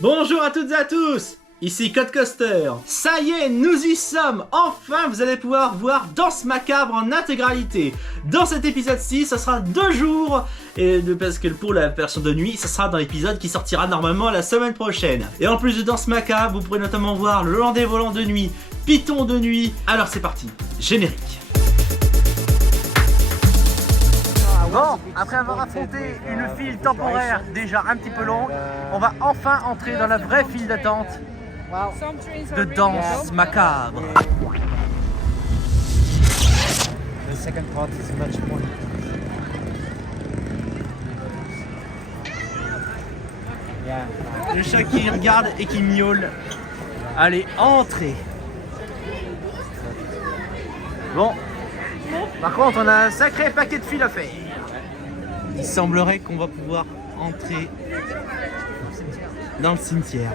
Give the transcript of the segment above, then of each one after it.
Bonjour à toutes et à tous, ici Code Coaster. Ça y est, nous y sommes. Enfin, vous allez pouvoir voir Danse Macabre en intégralité. Dans cet épisode-ci, ça sera 2 jours. Parce que pour la version de nuit, ça sera dans l'épisode qui sortira normalement la semaine prochaine. Et en plus de Danse Macabre, vous pourrez notamment voir le Landais volant de nuit, Python de nuit. Alors c'est parti, générique. Bon, après avoir affronté une file temporaire déjà un petit peu longue, on va enfin entrer dans la vraie file d'attente de Danse Macabre. The second part is much more. Yeah. Le chat qui regarde et qui miaule. Allez, entrez. Bon, par contre, on a un sacré paquet de fil à faire. Il semblerait qu'on va pouvoir entrer dans le cimetière.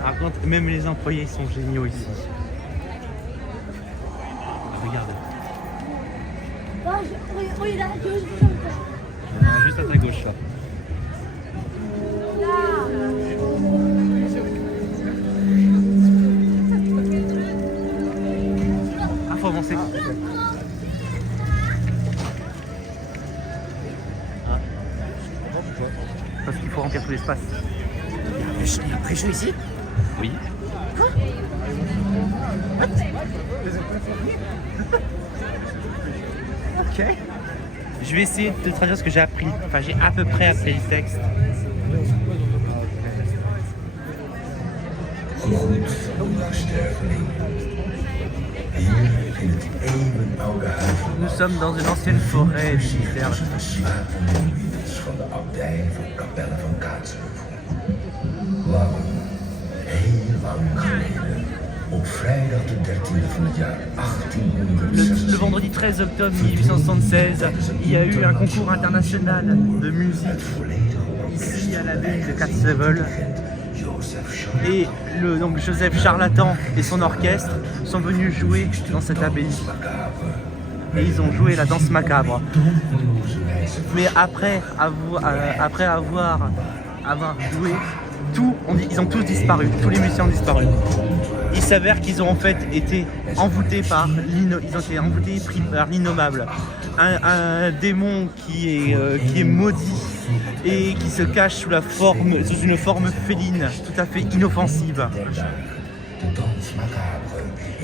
Par contre, même les employés sont géniaux ici. Regarde. Juste à ta gauche là. Ah, faut avancer. Parce qu'il faut remplir tout l'espace. Il y a un pré-jeu ici? Oui. Ok. Je vais essayer de te traduire ce que j'ai appris. Enfin, j'ai à peu près appris le texte. Nous sommes dans une ancienne forêt militaire. Van de abdij van Capelle van Kaatsheuvel. Lang, heel lang geleden, op vrijdag de 13e van het jaar 1876. Le vendredi 13 octobre 1876, il y a eu un concours international de musique ici à l'abbaye de Kaatsheuvel. Et donc Joseph Charlatan et son orchestre sont venus jouer dans cette abbaye. Et ils ont joué la danse macabre. Mais après avoir joué, ils ont tous disparu, tous les musiciens ont disparu. Il s'avère qu'ils ont en fait été envoûtés par l'innommable, un démon qui est maudit et qui se cache sous une forme féline, tout à fait inoffensive.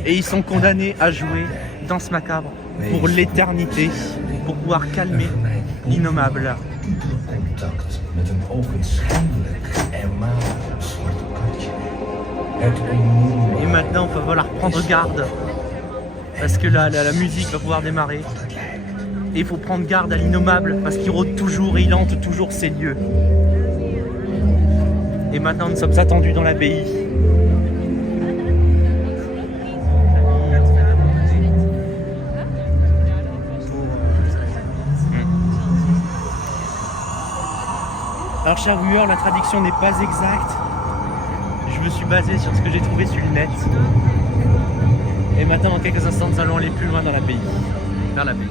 Et ils sont condamnés à jouer Danse Macabre pour l'éternité, pour pouvoir calmer l'innommable. Et maintenant, il va falloir prendre garde, parce que la musique va pouvoir démarrer. Et il faut prendre garde à l'innommable, parce qu'il rôde toujours et il hante toujours ces lieux. Et maintenant, nous sommes attendus dans l'abbaye. Alors, chers viewers, la traduction n'est pas exacte. Je me suis basé sur ce que j'ai trouvé sur le net. Et maintenant, dans quelques instants, nous allons aller plus loin dans l'abbaye, vers l'abbaye.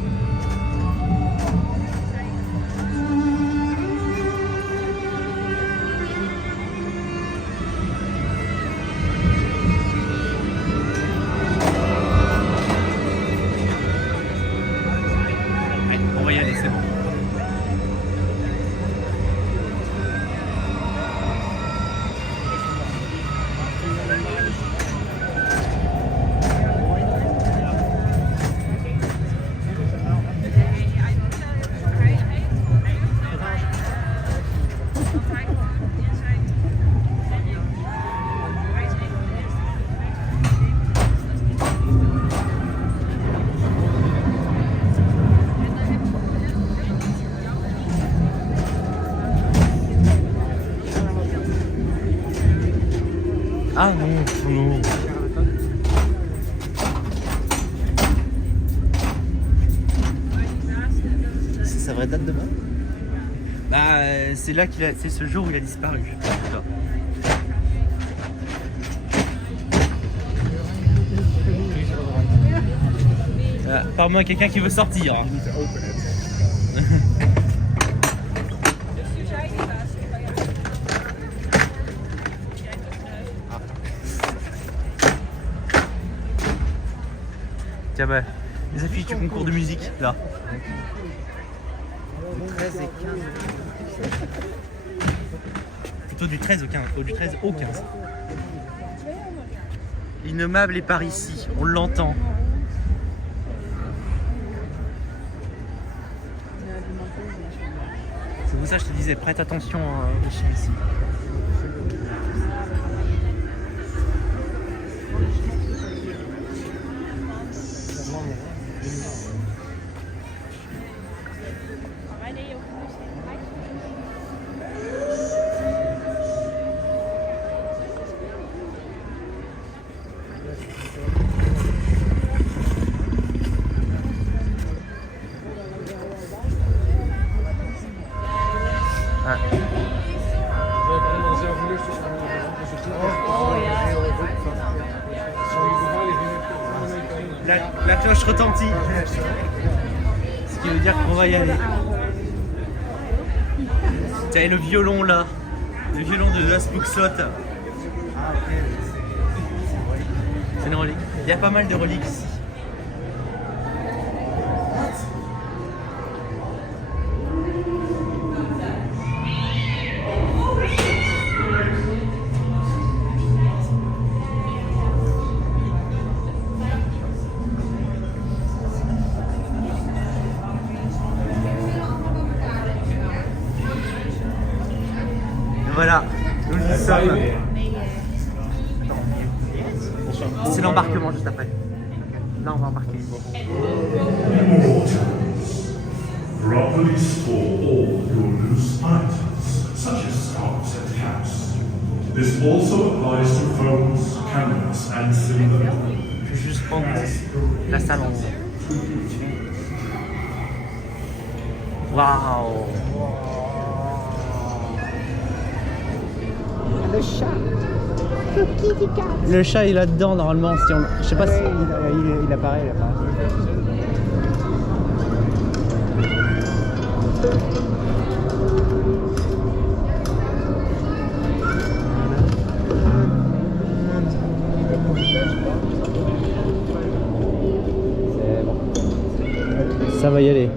Allez, on va y aller, c'est bon. Ah non, non. C'est sa vraie date de mort? Bah c'est là c'est ce jour où il a disparu. Parle-moi à quelqu'un qui veut sortir. Tiens bah, les affiches du concours de musique, là. Du 13 et 15. Plutôt du 13 au 15. Du 13 au 15. L'innommable est par ici, on l'entend. C'est pour ça que je te disais, prête attention aux chiens ici. La cloche retentit. Ce qui veut dire qu'on va y aller. Tiens, le violon là. Le violon de Aspuxot. C'est une relique. Il y a pas mal de reliques ici. Voilà, nous y sommes. C'est l'embarquement juste après. Là, on va embarquer. Properly store all your loose items, such as scarves and caps. This also applies to phones, cameras, and similar. Je vais juste prendre la salle en haut. Waouh! Le chat. Le chat est là-dedans normalement. Si on... Je sais pas si. Il apparaît, il apparaît. Ça va y aller.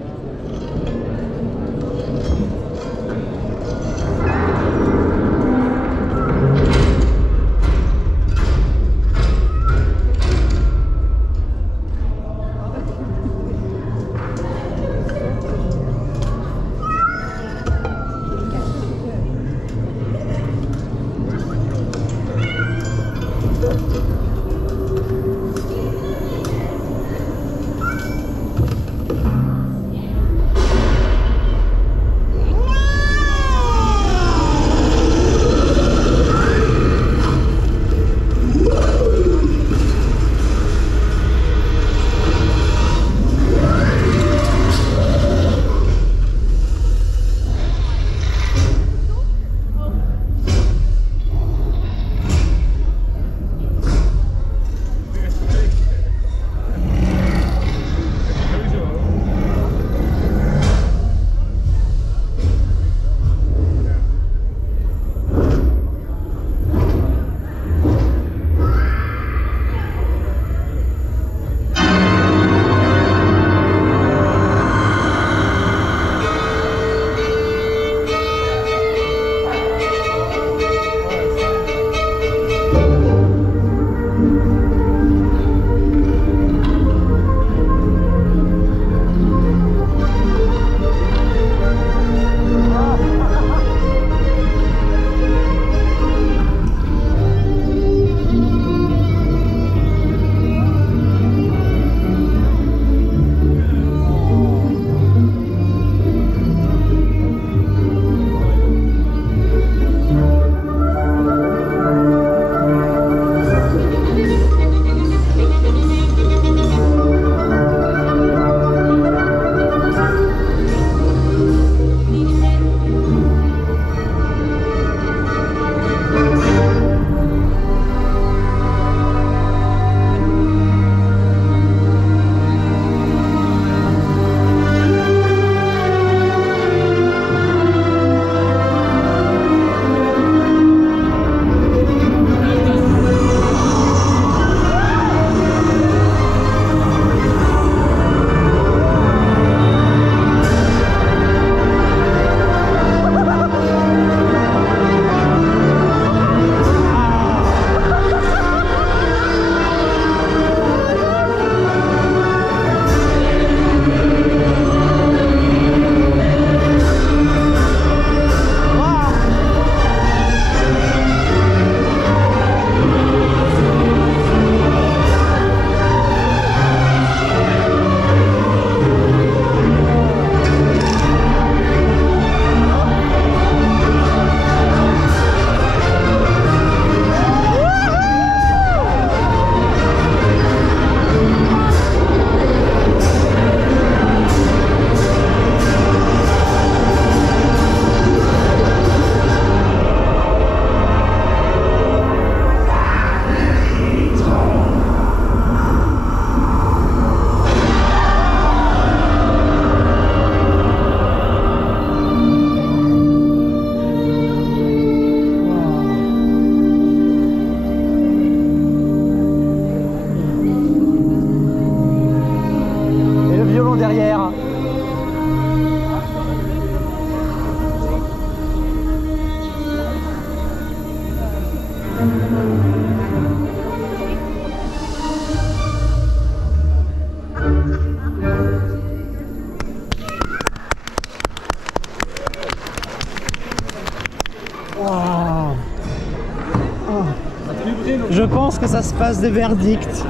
Je pense que ça se passe des verdicts.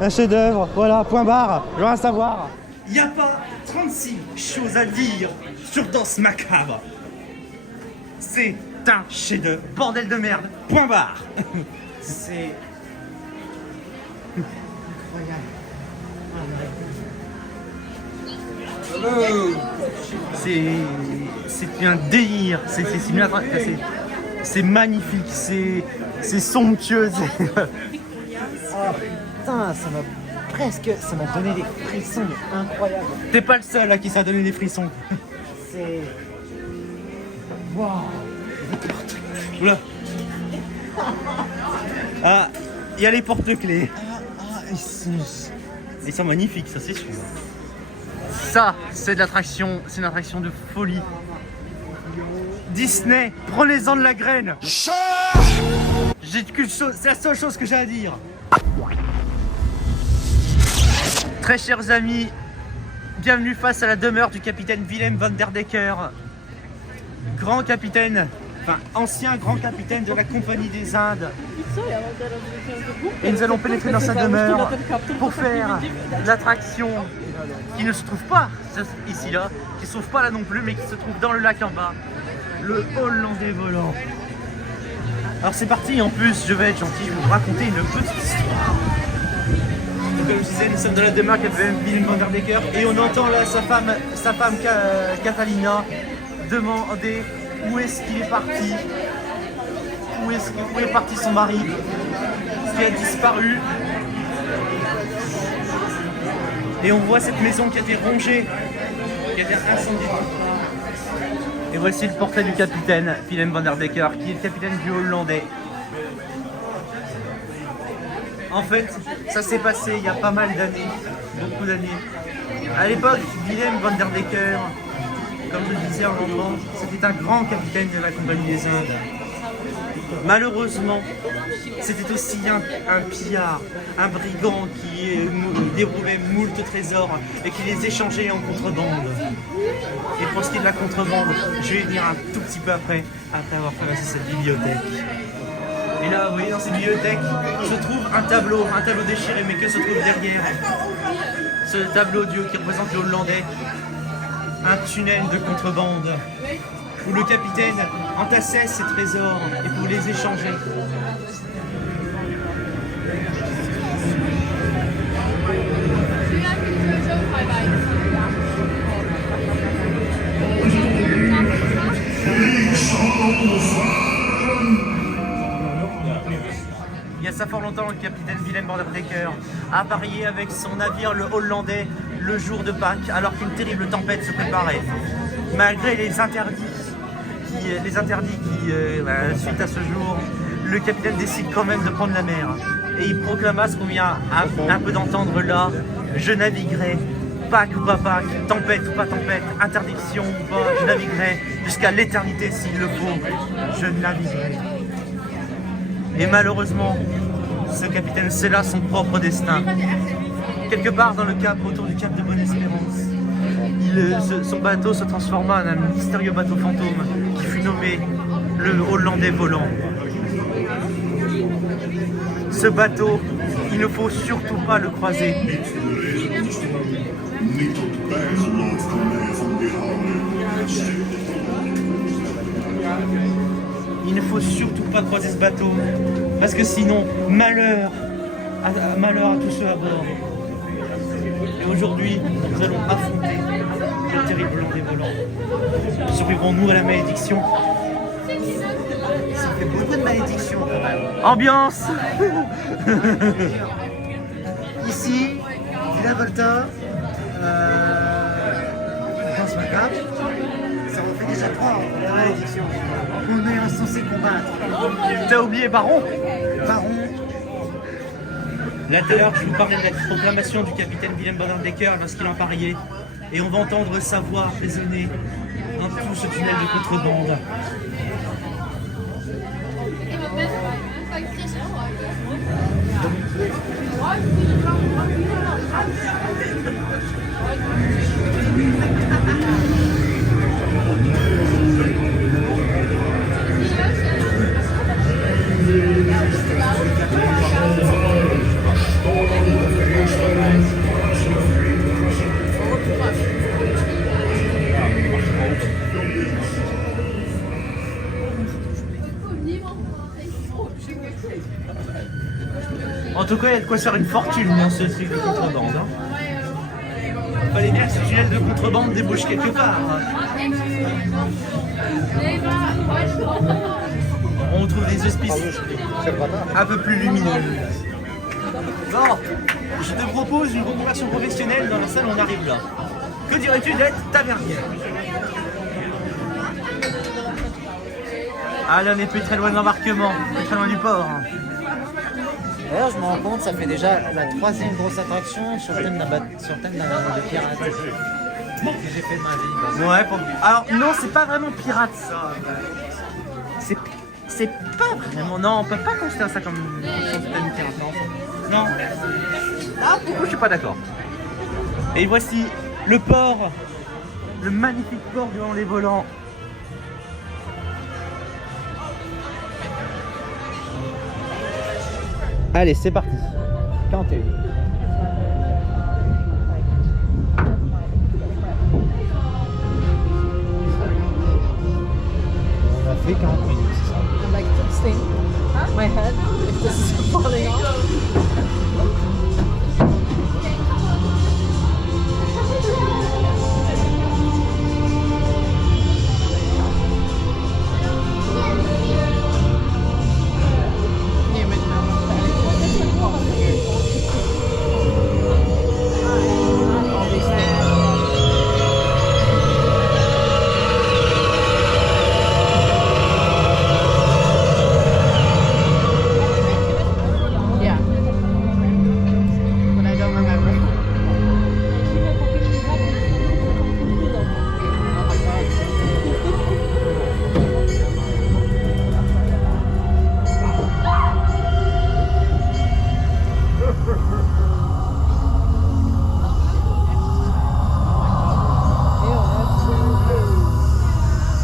Un chef-d'œuvre, voilà, point barre, je veux rien savoir. Y a pas 36 choses à dire sur Danse Macabre. C'est un chef-d'œuvre, bordel de merde, point barre. C'est c'est un délire, c'est magnifique, c'est somptueux. Ah putain, ça m'a donné des frissons incroyables. T'es pas le seul à qui ça a donné des frissons. C'est... Waouh. Oula. Ah, il y a les porte-clés. Ils sont magnifiques, ça c'est sûr. Ça, c'est une attraction de folie. Disney, prenez-en de la graine. J'ai qu'une chose, c'est la seule chose que j'ai à dire. Très chers amis, bienvenue face à la demeure du capitaine Willem van der Decker, grand capitaine, enfin ancien grand capitaine de la Compagnie des Indes. Et nous allons pénétrer dans sa demeure pour faire l'attraction qui ne se trouve pas ici là, qui ne se trouve pas là non plus, mais qui se trouve dans le lac en bas, le Hollandais volant. Alors c'est parti, en plus je vais être gentil, je vais vous raconter une petite histoire. Comme je disais, nous sommes dans la demeure capitaine Willem van der Decker et on entend là sa femme Catalina demander où est-ce qu'il est parti, où est parti son mari, qui a disparu. Et on voit cette maison qui a été rongée, qui a été incendiée. Et voici le portrait du capitaine Willem van der Decker, qui est le capitaine du Hollandais. En fait, ça s'est passé il y a pas mal d'années, beaucoup d'années. À l'époque, Willem van der Decker, comme je le disais en entrant, c'était un grand capitaine de la Compagnie des Indes. Malheureusement, c'était aussi un pillard, un brigand qui déroulait moult trésors et qui les échangeait en contrebande. Et pour ce qui est de la contrebande, je vais y venir un tout petit peu après avoir traversé cette bibliothèque. Et là, vous voyez, dans cette bibliothèque, se trouve un tableau déchiré, mais que se trouve derrière ce tableau qui représente le Hollandais? Un tunnel de contrebande où le capitaine entassait ses trésors et pour les échanger. Il y a ça fort longtemps, le capitaine Willem van der Decker a parié avec son navire le Hollandais le jour de Pâques, alors qu'une terrible tempête se préparait. Malgré les interdits qui suite à ce jour, le capitaine décide quand même de prendre la mer. Et il proclama ce qu'on vient un peu d'entendre là: je naviguerai, Pâques ou pas Pâques, tempête ou pas tempête, interdiction ou pas, je naviguerai jusqu'à l'éternité s'il le faut, je naviguerai. Et malheureusement, ce capitaine scella son propre destin. Quelque part dans le cap, autour du cap de Bonne-Espérance, son bateau se transforma en un mystérieux bateau fantôme qui fut nommé le Hollandais volant. Ce bateau, il ne faut surtout pas le croiser. Il ne faut surtout pas croiser ce bateau, parce que sinon, malheur à tous ceux à bord. Et aujourd'hui, nous allons affronter le terrible Hollandais volant. Survivrons-nous à la malédiction? Ça fait beaucoup de malédiction quand même. Ambiance. Ici, Villa Volta, Danse Macabre, ça en fait déjà 3 la malédiction. On est censé combattre. T'as oublié Baron? Baron. Là tout à l'heure, je vous parlais de la proclamation du capitaine Willem van der Decker lorsqu'il en pariait. Et on va entendre sa voix résonner dans tout ce tunnel de contrebande. tout cas, il y a de quoi se faire une fortune dans ce truc de contrebande. Hein. Fallait bien que ce tunnel de contrebande débouche quelque part. On trouve des hospices un peu plus lumineux. Bon, je te propose une reconversion professionnelle dans la salle où on arrive là. Que dirais-tu d'être tavernier? Ah là, on n'est plus très loin de l'embarquement, plus très loin du port. D'ailleurs, je me rends compte, ça fait déjà la 3e grosse attraction sur le thème d'un de pirate que j'ai fait de ma vie. Ouais, alors non, c'est pas vraiment pirate ça. C'est pas vraiment. Non, on peut pas considérer ça comme thème pirate. Non. Ah, pourquoi je suis pas d'accord. Et voici le port, le magnifique port devant les volants. Allez, c'est parti. 41. On a fait 40 minutes, c'est ça. I'm like fixing my head if this is falling off. Yeah. But I don't remember. Oh my god. Ew, that's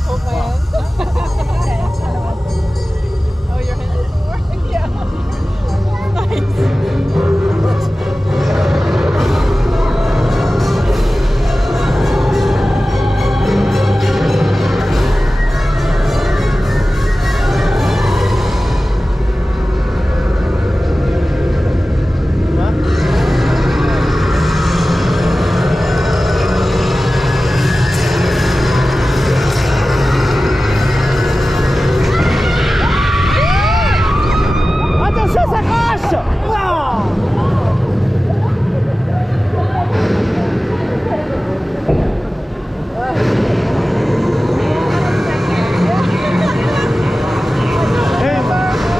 hold my hand. Oh, your hand is working? Yeah. Nice. Attention, ça crache!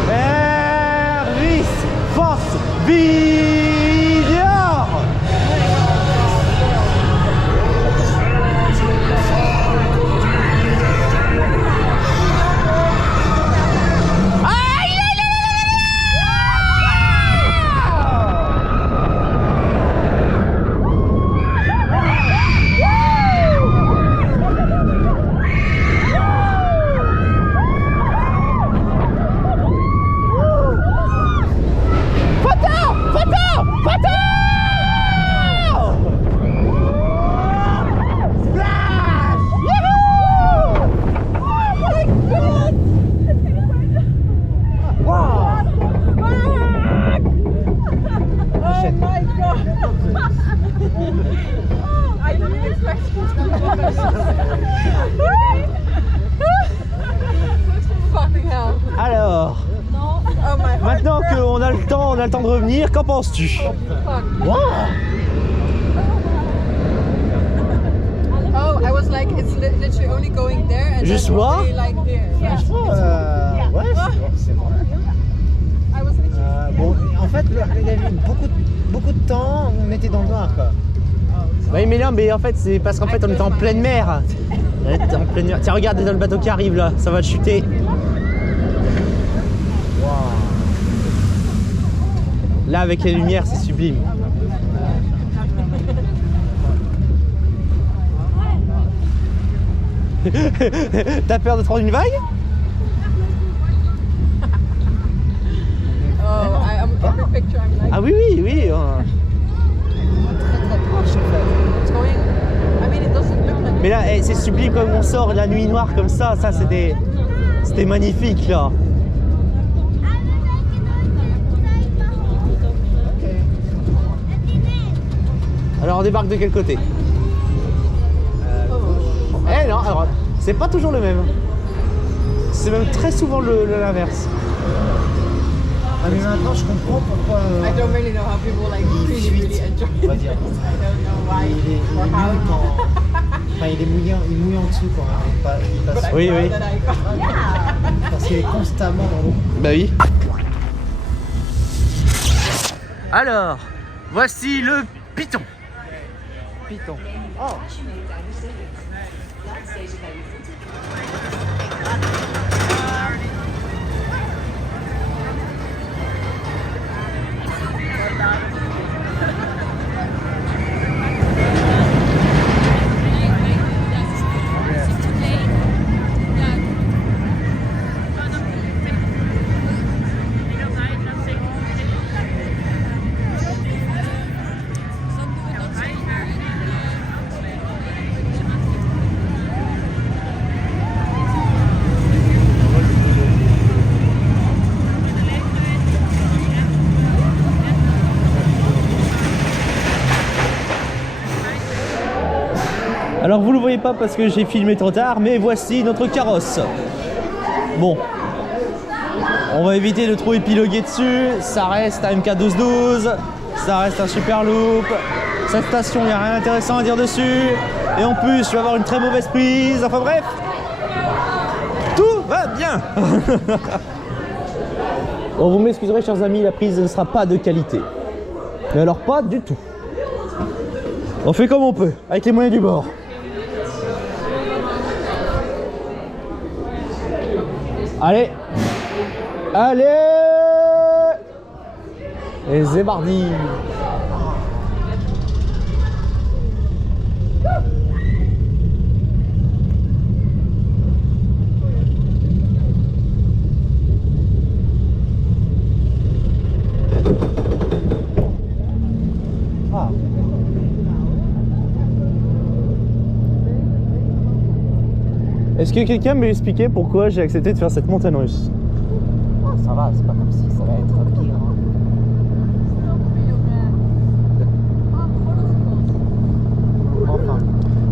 Hervis Force Villard! I didn't expect you to do this. Fucking hell. Alors, Oh my heart. maintenant qu'on a le temps de revenir, qu'en penses-tu? Fuck. Wow. Oh, I was like, it's literally only going there and Juste then moi? only like here. Yeah. Ouais, c'est vrai. I was literally. Bon, en fait, il y avait beaucoup de temps, on était dans le noir, quoi. Oui, mais non, mais en fait, c'est parce qu'en fait, on était en pleine mer. On était en pleine mer. Tiens, regarde, dans le bateau qui arrive là, ça va chuter. Là, avec les lumières, c'est sublime. T'as peur de prendre une vague? Oh, I'm every picture I'm like. Ah oui, oui, oui. Très proche, en fait. It's going. I mean, it doesn't look like. Mais là, c'est sublime comme on sort de la nuit noire comme ça. Ça, c'était magnifique là. Alors on débarque de quel côté? Eh non, alors c'est pas toujours le même. C'est même très souvent l'inverse. Ah mais maintenant je comprends pourquoi I don't really know how people like really enjoy on va dire. it. I don't know why Il est or mouillé how. quand... Enfin il mouille en dessous quand il passe. Oui, oui. That I got. Yeah. Parce qu'il est constamment dans l'eau. Bah oui. Alors, voici le Python. Python. Oh. Alors vous le voyez pas parce que j'ai filmé trop tard, mais voici notre carrosse. Bon, on va éviter de trop épiloguer dessus. Ça reste un MK1212, ça reste un super loop. Cette station, il n'y a rien d'intéressant à dire dessus. Et en plus, je vais avoir une très mauvaise prise. Enfin bref, tout va bien. Bon, vous m'excuserez chers amis, la prise ne sera pas de qualité. Mais alors pas du tout. On fait comme on peut, avec les moyens du bord. Allez, allez, et c'est parti. Ah. Est-ce que quelqu'un peut expliquer pourquoi j'ai accepté de faire cette montagne russe? Ça va, c'est pas comme si ça va être pire. Hein. Enfin,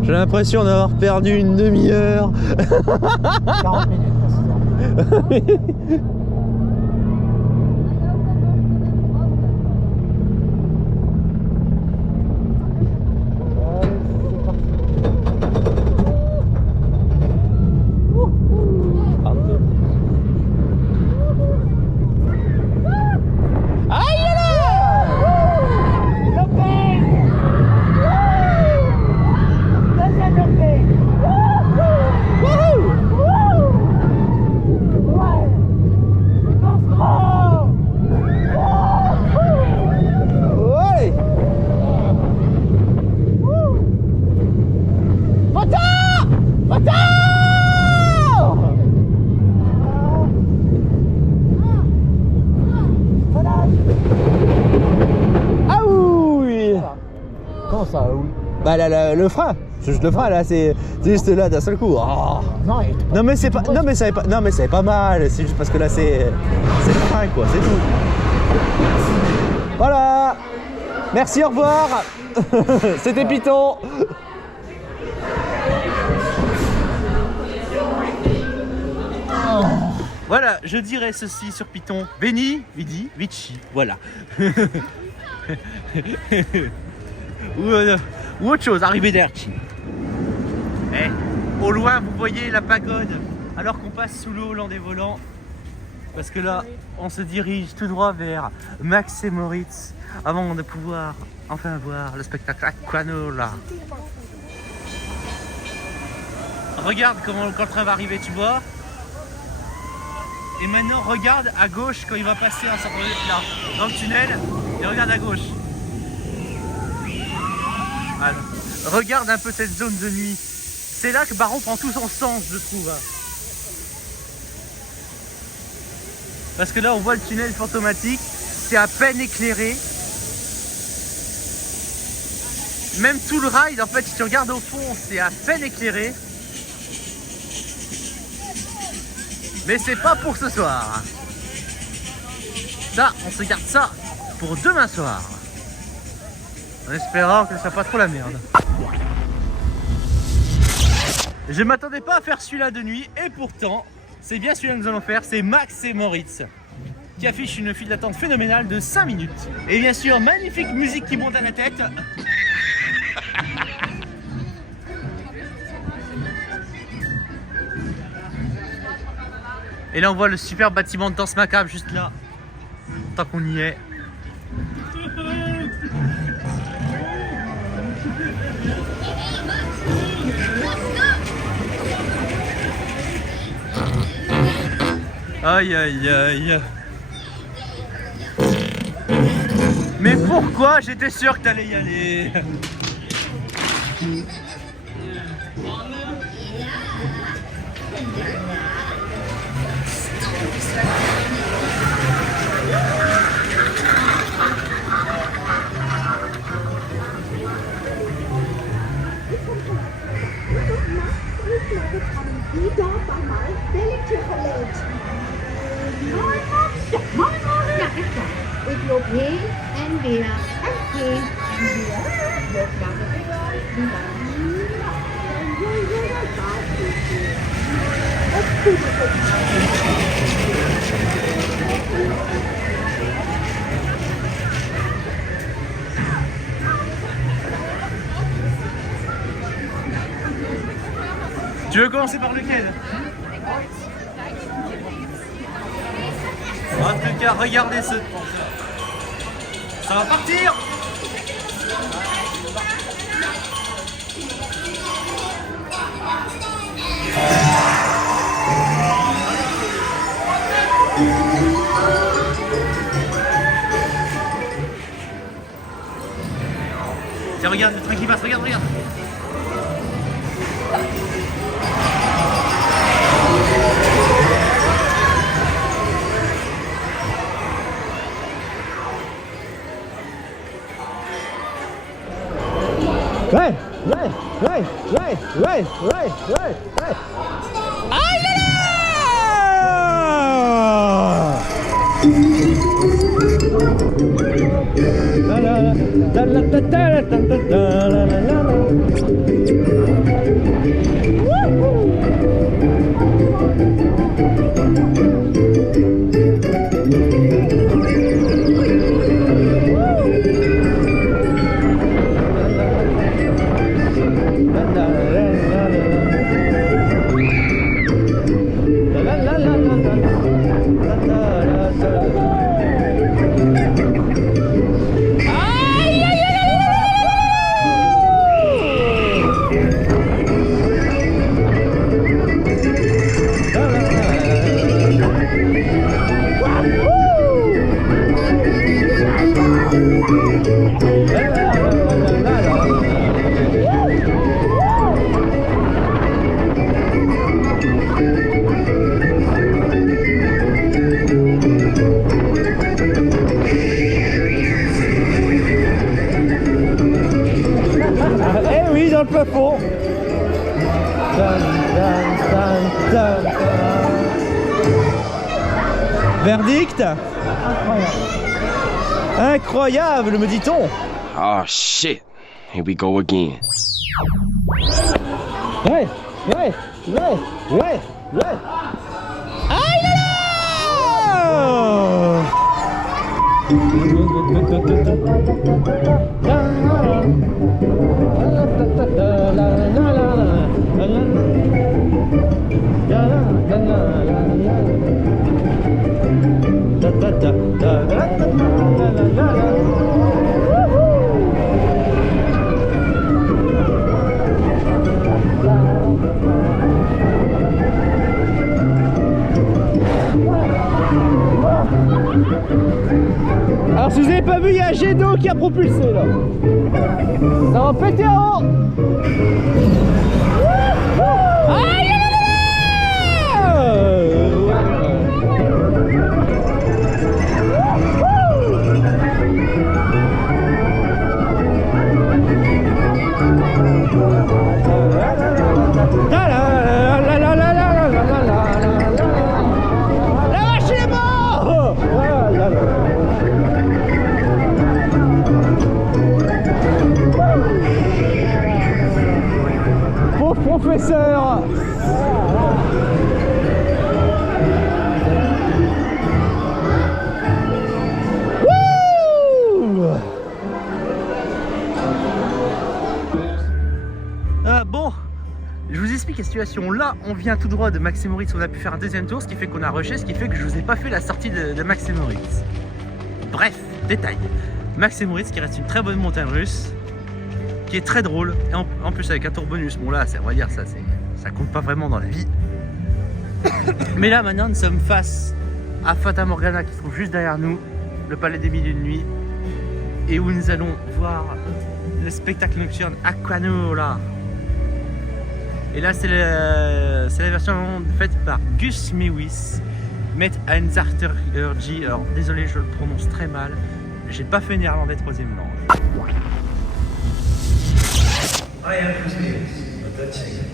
J'ai l'impression d'avoir perdu une demi-heure. 40 minutes précisément. Comment ça, oui? Bah là, le frein, c'est juste le frein là, c'est juste là d'un seul coup. Oh. Non, Non mais c'est pas, non mais ça est pas, non mais ça est pas mal. C'est juste parce que là c'est le frein quoi, c'est tout. Voilà. Merci, au revoir. C'était Python. Voilà, je dirais ceci sur Python. Veni, vidi, vici. Voilà. ou autre chose, arrivederci. Au loin, vous voyez la pagode, alors qu'on passe sous l'eau lent des volants. Parce que là, on se dirige tout droit vers Max et Moritz, avant de pouvoir enfin voir le spectacle Aquanola. Regarde comment quand le train va arriver, tu vois. Et maintenant, regarde à gauche quand il va passer là, dans le tunnel. Et regarde à gauche. Voilà. Regarde un peu cette zone de nuit. C'est là que Baron prend tout son sens, je trouve. Parce que là, on voit le tunnel fantomatique. C'est à peine éclairé. Même tout le ride, en fait, si tu regardes au fond, c'est à peine éclairé. Mais c'est pas pour ce soir. Ça, on se garde ça pour demain soir. En espérant que ça soit pas trop la merde. Je m'attendais pas à faire celui-là de nuit et pourtant, c'est bien celui-là que nous allons faire, c'est Max et Moritz qui affiche une file d'attente phénoménale de 5 minutes. Et bien sûr, magnifique musique qui monte à la tête. Et là on voit le super bâtiment de Danse Macabre juste là, tant qu'on y est. Aïe aïe aïe. Mais pourquoi? J'étais sûr que t'allais y aller. With your pain and beer and pain and beer, look down the river, Tu veux commencer par lequel? En tout cas, regardez ce... Ça va partir! Tiens, regarde le train qui passe, regarde, regarde! Ouais, ouais, ouais, ouais, ouais, ouais, ouais, ouais. Aïe là là. Dans le plafond. Verdict. Incroyable, me dit-on. Oh shit, here we go again. Ouais, ouais, ouais, ouais, ouais. Aïe là Alors si vous avez pas vu, il y a un jet d'eau qui a propulsé là. Ça va péter en haut. Aïe là là professeur. Bon, je vous explique la situation. Là, on vient tout droit de Max et Moritz. On a pu faire un deuxième tour, ce qui fait qu'on a rushé, ce qui fait que je vous ai pas fait la sortie de Max et Moritz. Bref, détail. Max et Moritz qui reste une très bonne montagne russe, qui est très drôle, et en plus avec un tour bonus. Bon là, on va dire ça compte pas vraiment dans la vie. Mais là maintenant, nous sommes face à Fata Morgana qui se trouve juste derrière nous, le palais des milieux de nuit, et où nous allons voir le spectacle nocturne Aquanura. Et là, c'est la version faite par Gus Mewis, Met Einzachterurgie. Alors, désolé, je le prononce très mal. J'ai pas fait néerlandais troisième langue. I am Gus Mewis, a Dutch singer.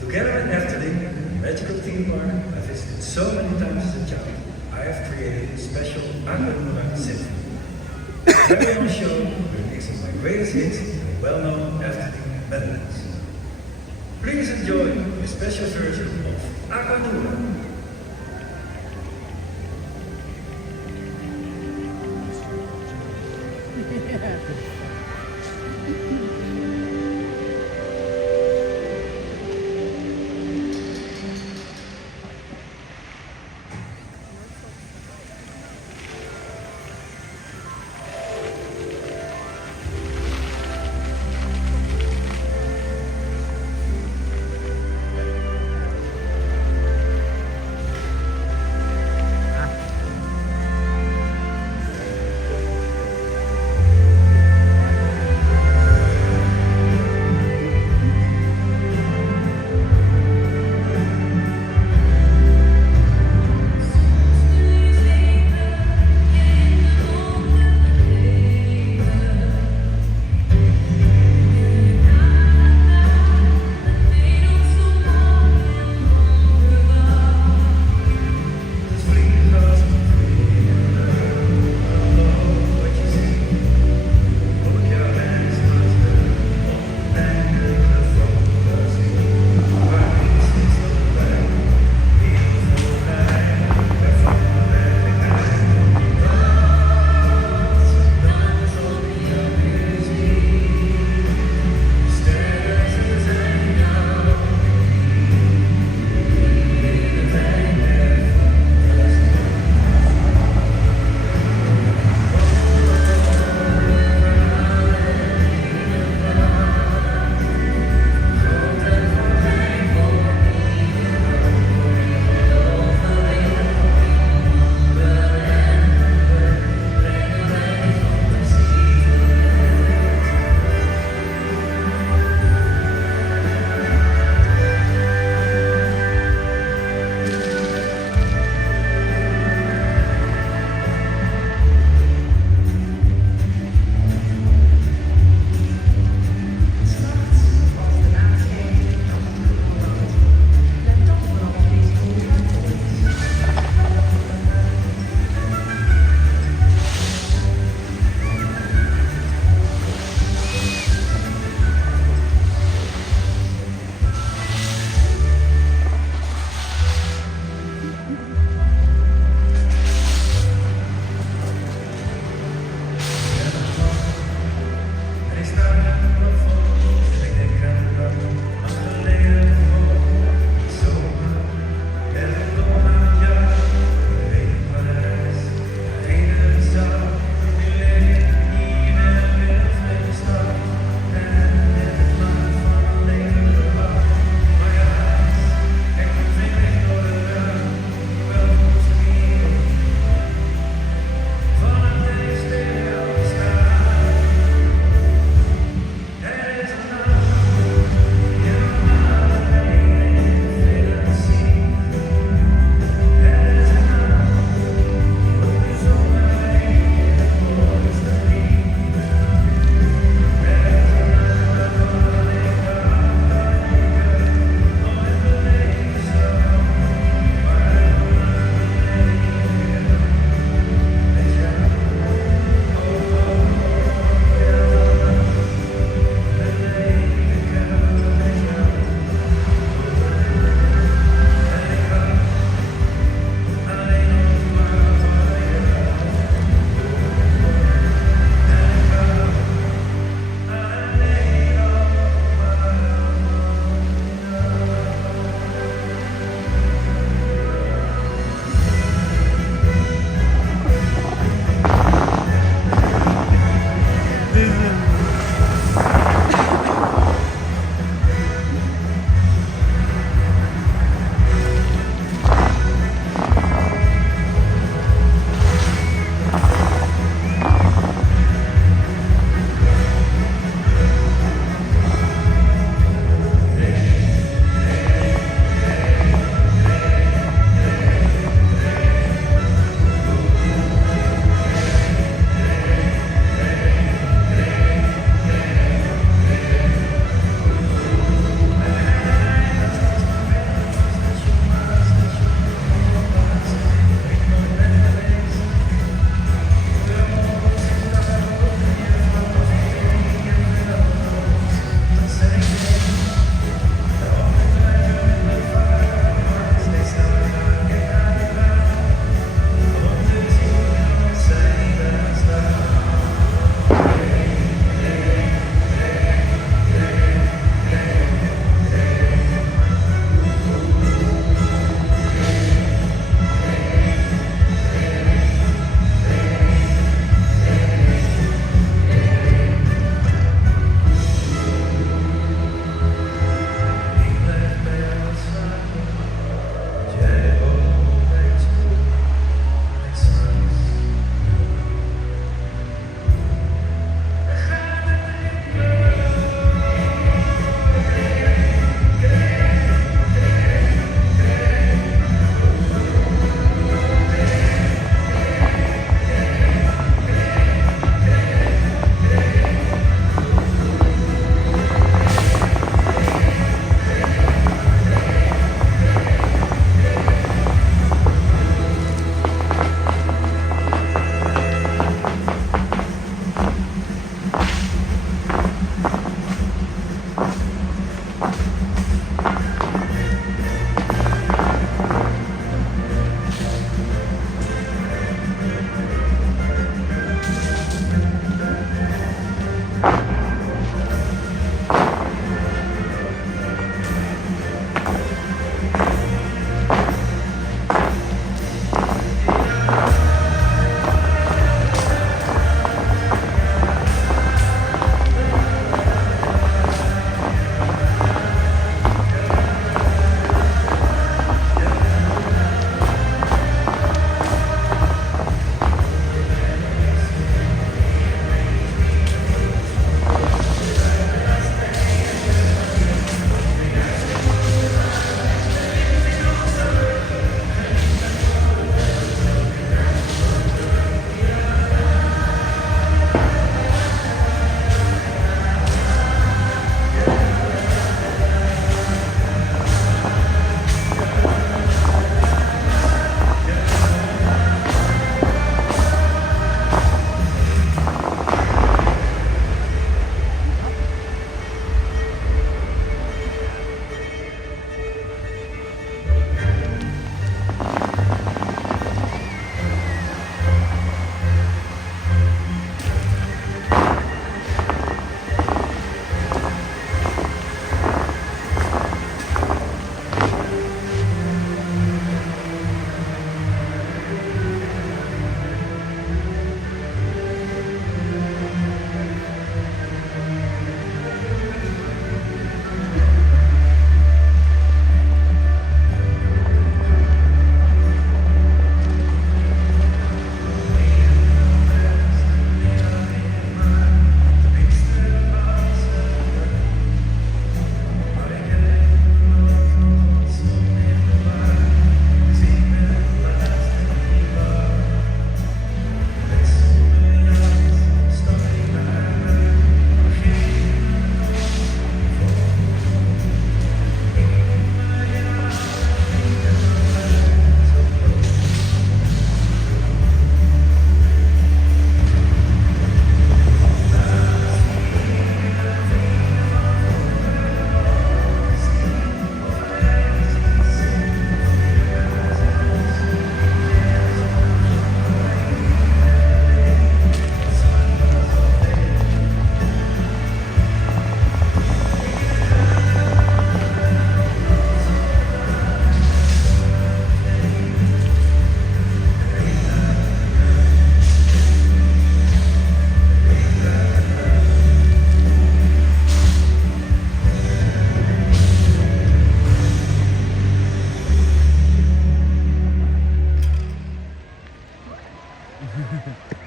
Together in Efteling, a magical theme park I visited so many times as a child, I have created a special Aquanura symphony. Every on show, we're mixing my greatest hits in the well-known Efteling melodies. Please enjoy a special version of Aquanura.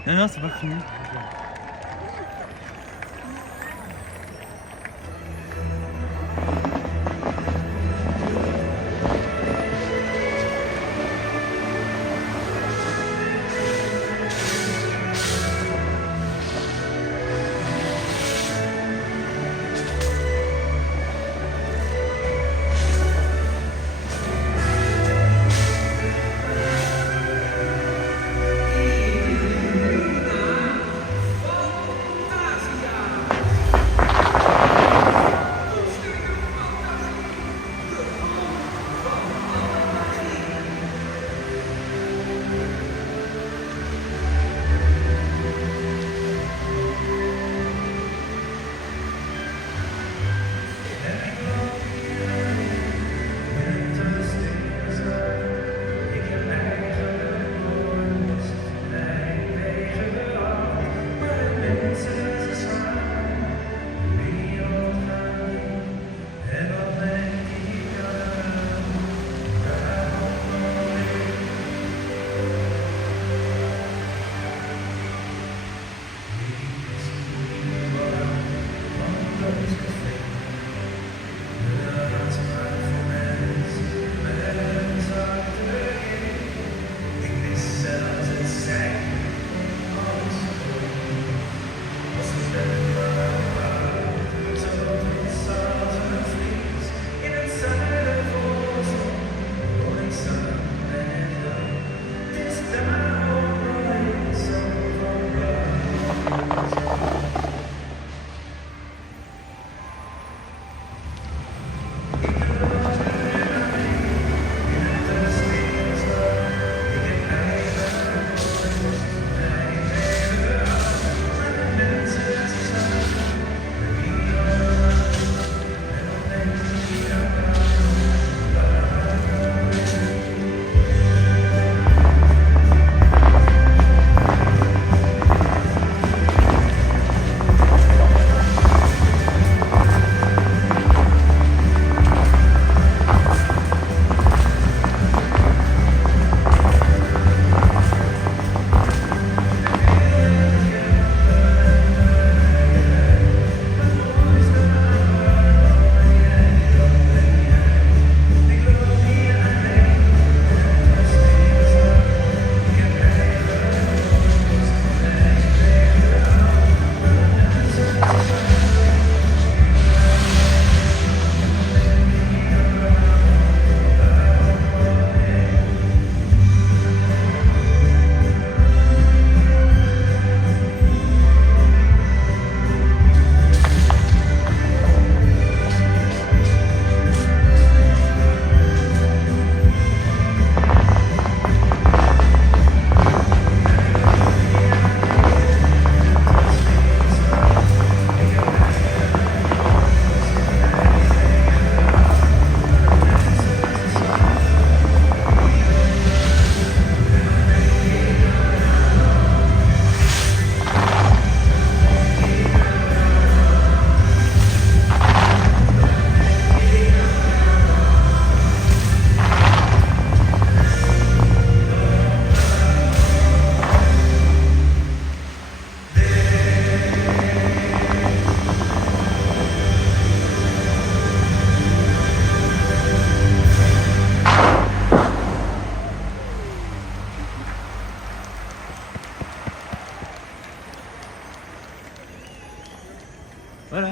Non, non, c'est pas fini.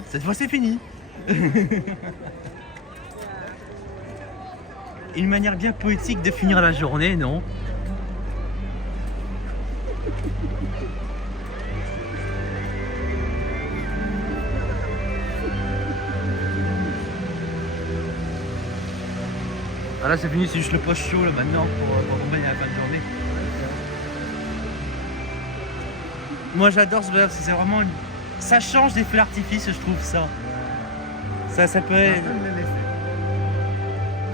cette fois c'est fini. Une manière bien poétique de finir la journée, non? Ah là c'est fini, c'est juste le post chaud là maintenant pour accompagner la fin de journée. Moi j'adore ce verre, c'est vraiment... Ça change des feux d'artifice, je trouve ça. Ça peut être...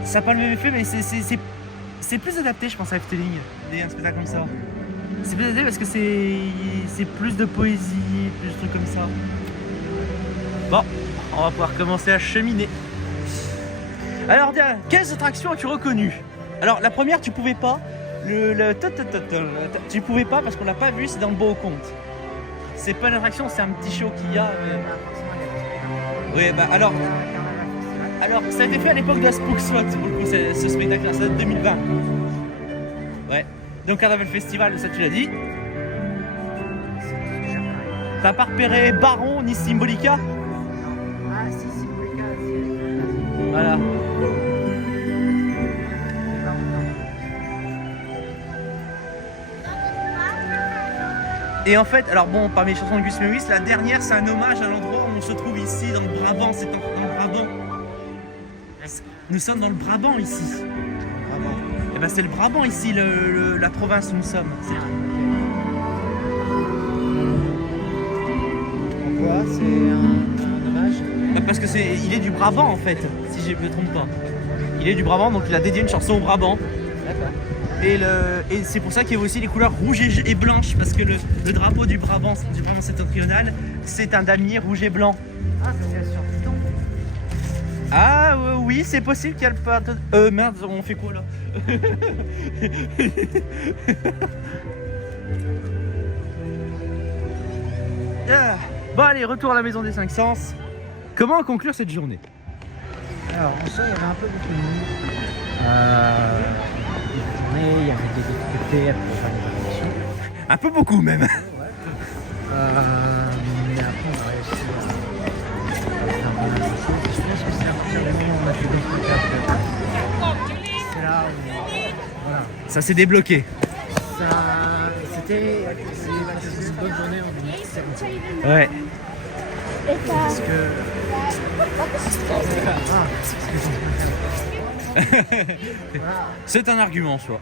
Ça n'a pas le même effet, mais c'est plus adapté je pense à Efteling, un spectacle comme ça. C'est plus adapté parce que c'est plus de poésie, plus de trucs comme ça. Bon, on va pouvoir commencer à cheminer. Alors, quelles attractions as-tu reconnues? Alors, la première, tu pouvais pas. Tu pouvais pas parce qu'on l'a pas vu, c'est dans le beau compte. C'est pas une attraction, c'est un petit show qu'il y a. Oui, bah alors, ça a été fait à l'époque de la Spook Slot, pour le coup, ce spectacle-là, ça date de 2020. Ouais. Donc, Carnaval Festival, ça tu l'as dit. T'as pas repéré Baron ni Symbolica? Ah si, Symbolica. Voilà. Et en fait, alors bon, parmi les chansons de Gus Meeuwis, la dernière c'est un hommage à l'endroit où on se trouve ici, dans le Brabant, c'est dans le Brabant. Nous sommes dans le Brabant ici. Brabant. Et ben c'est le Brabant ici, la province où nous sommes. Pourquoi? C'est un hommage? Bah parce que il est du Brabant en fait, si je ne me trompe pas. Il est du Brabant, donc il a dédié une chanson au Brabant. D'accord. Et c'est pour ça qu'il y a aussi les couleurs rouges et blanches, parce que le drapeau du Brabant septentrional, c'est un damier rouge et blanc. Ah, ça vient sur Python. Ah oui, c'est possible qu'il y a le pas. Merde, on fait quoi là? Ah, bon allez, retour à la maison des 5 sens. Comment conclure cette journée? Alors, en soi, il y avait un peu beaucoup de monde. Mais il y avait des difficultés pour faire les révolutions. Un peu beaucoup même. Mais après, on a réussi à faire bien les choses. Je pense que c'est à partir du moment où on a fait d'autres spectacles. C'est là où... Voilà. Ça s'est débloqué. C'était une bonne journée en 2017. Ouais. Parce que... C'est un argument en soi.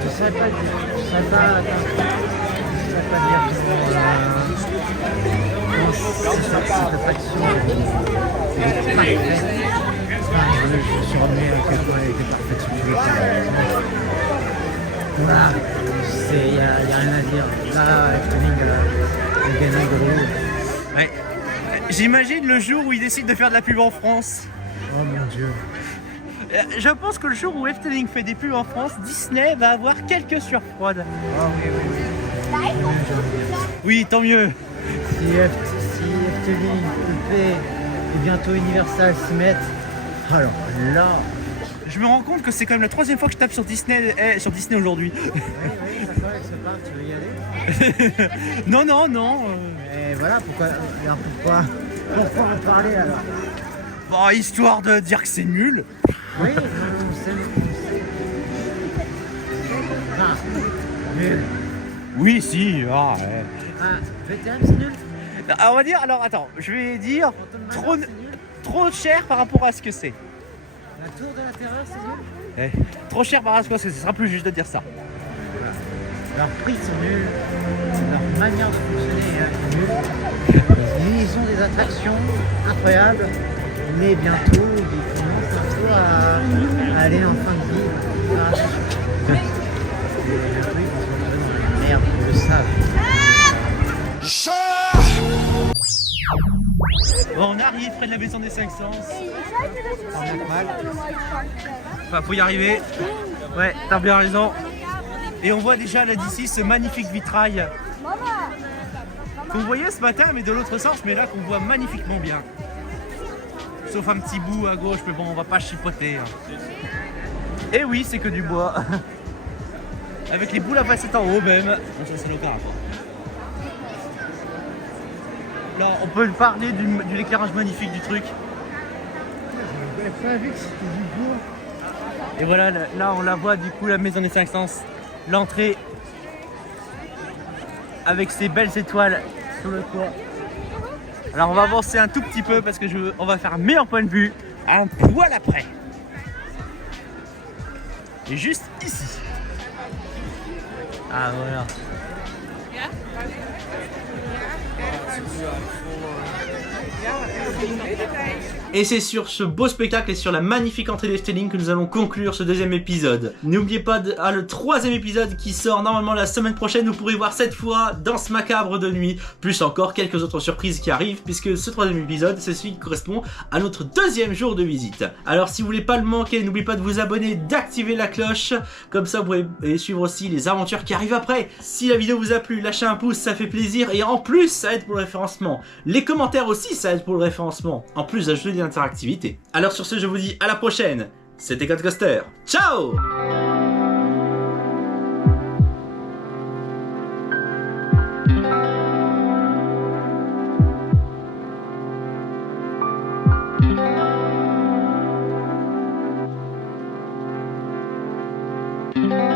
Je ne savais pas dire cette faction est parfaite. Je me suis remis à quel point elle était parfaite sur tous les plans. Voilà, il n'y a rien à dire. Là, Efteling a gagné gros. Ouais. J'imagine le jour où il décide de faire de la pub en France. Oh mon Dieu. Je pense que le jour où Efteling fait des pubs en France, Disney va avoir quelques surfroides. Oh oui. Oui, tant mieux. Si Efteling, EP et bientôt Universal s'y mettent, alors là... Je me rends compte que c'est quand même la 3e fois que je tape sur Disney, aujourd'hui. Oui, ça fait avec ce parc, tu veux y aller? Non. Et voilà, pourquoi en parler alors? Bon, histoire de dire que c'est nul. Oui, on sait. Nul. Oui, si. Ah, ouais. VTM c'est nul? On va dire, alors attends, je vais dire trop cher par rapport à ce que c'est. La tour de la terreur c'est nul? Trop cher par rapport à ce que c'est, ce sera plus juste de dire ça. Leurs prix sont nuls, leur manière de fonctionner est nulle. Ils ont des attractions incroyables, mais bientôt ils commencent un peu à aller en fin de vie. Et bientôt ils vont se retrouver dans la merde, ils le savent. Bon, on arrive près de la maison des 5 sens. On a mal. Enfin, faut y arriver. Ouais, t'as bien raison. Et on voit déjà là d'ici ce magnifique vitrail qu'on voyait ce matin, mais de l'autre sens, mais là qu'on voit magnifiquement bien. Sauf un petit bout à gauche, mais bon, on va pas chipoter. Et oui, c'est que du bois. Avec les boules à facettes en haut même. Bon, ça c'est le cas. Là, on peut parler de l'éclairage magnifique du truc. J'avais pas vu que c'était du bois. Et voilà, là on la voit du coup, la maison des 5 sens. L'entrée avec ses belles étoiles sur le toit. Alors on va avancer un tout petit peu parce que on va faire un meilleur point de vue un poil après. Et juste ici. Ah voilà. Et c'est sur ce beau spectacle et sur la magnifique entrée des Stelling que nous allons conclure ce deuxième épisode. N'oubliez pas le troisième épisode qui sort normalement la semaine prochaine. Vous pourrez voir cette fois Danse macabre de nuit, plus encore quelques autres surprises qui arrivent, puisque ce troisième épisode, c'est celui qui correspond à notre deuxième jour de visite. Alors si vous voulez pas le manquer, n'oubliez pas de vous abonner, d'activer la cloche, comme ça vous pourrez suivre aussi les aventures qui arrivent après. Si la vidéo vous a plu, lâchez un pouce, ça fait plaisir, et en plus ça aide pour le référencement. Les commentaires aussi, ça aide pour le référencement, en plus d'ajouter de l'interactivité. Alors sur ce, je vous dis à la prochaine. C'était Codecaster. Ciao! Thank you.